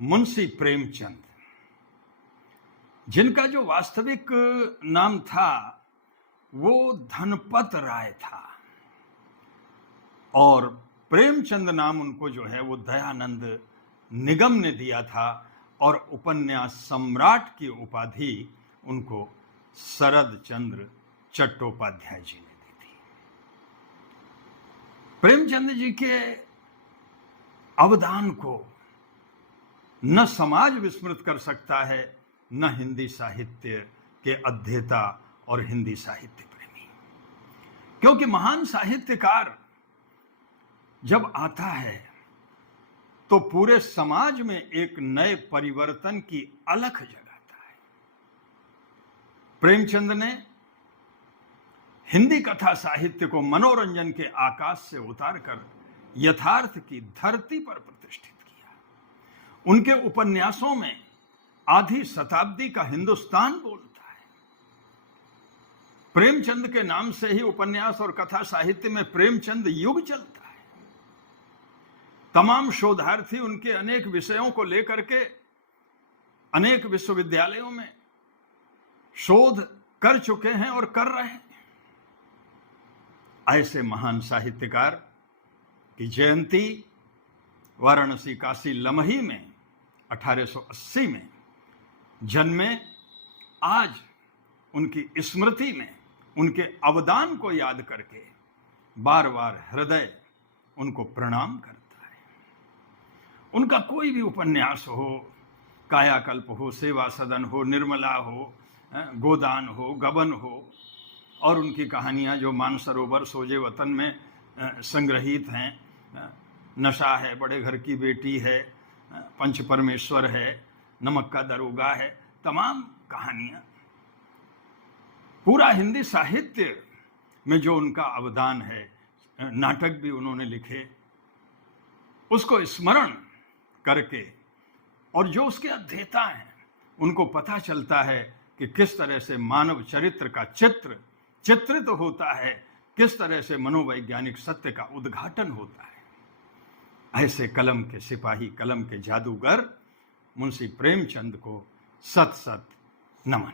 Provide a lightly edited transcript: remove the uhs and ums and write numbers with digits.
मुंशी प्रेमचंद, जिनका जो वास्तविक नाम था वो धनपत राय था और प्रेमचंद नाम उनको जो है वो दयानंद निगम ने दिया था और उपन्यास सम्राट की उपाधि उनको शरद चंद्र चट्टोपाध्याय जी ने दी थी। प्रेमचंद जी के अवदान को न समाज विस्मृत कर सकता है, न हिंदी साहित्य के अध्येता और हिंदी साहित्य प्रेमी, क्योंकि महान साहित्यकार जब आता है तो पूरे समाज में एक नए परिवर्तन की अलख जगाता है। प्रेमचंद ने हिंदी कथा साहित्य को मनोरंजन के आकाश से उतारकर यथार्थ की धरती पर प्रतिष्ठित किया। उनके उपन्यासों में आधी शताब्दी का हिंदुस्तान बोलता है। प्रेमचंद के नाम से ही उपन्यास और कथा साहित्य में प्रेमचंद युग चलता है। तमाम शोधार्थी उनके अनेक विषयों को लेकर के अनेक विश्वविद्यालयों में शोध कर चुके हैं और कर रहे हैं। ऐसे महान साहित्यकार की जयंती वाराणसी काशी लमही में 1880 में जन्मे। आज उनकी स्मृति में उनके अवदान को याद करके बार बार हृदय उनको प्रणाम करता है। उनका कोई भी उपन्यास हो, कायाकल्प हो, सेवा सदन हो, निर्मला हो, गोदान हो, गबन हो, और उनकी कहानियां जो मानसरोवर, सोजे वतन में संग्रहित हैं, नशा है, बड़े घर की बेटी है, पंच परमेश्वर है, नमक का दरोगा है, तमाम कहानियां, पूरा हिंदी साहित्य में जो उनका अवदान है, नाटक भी उन्होंने लिखे, उसको स्मरण करके और जो उसके अध्येता हैं उनको पता चलता है कि किस तरह से मानव चरित्र का चित्रित होता है, किस तरह से मनोवैज्ञानिक सत्य का उद्घाटन होता है। ऐसे कलम के सिपाही, कलम के जादूगर मुंशी प्रेमचंद को सत सत नमन।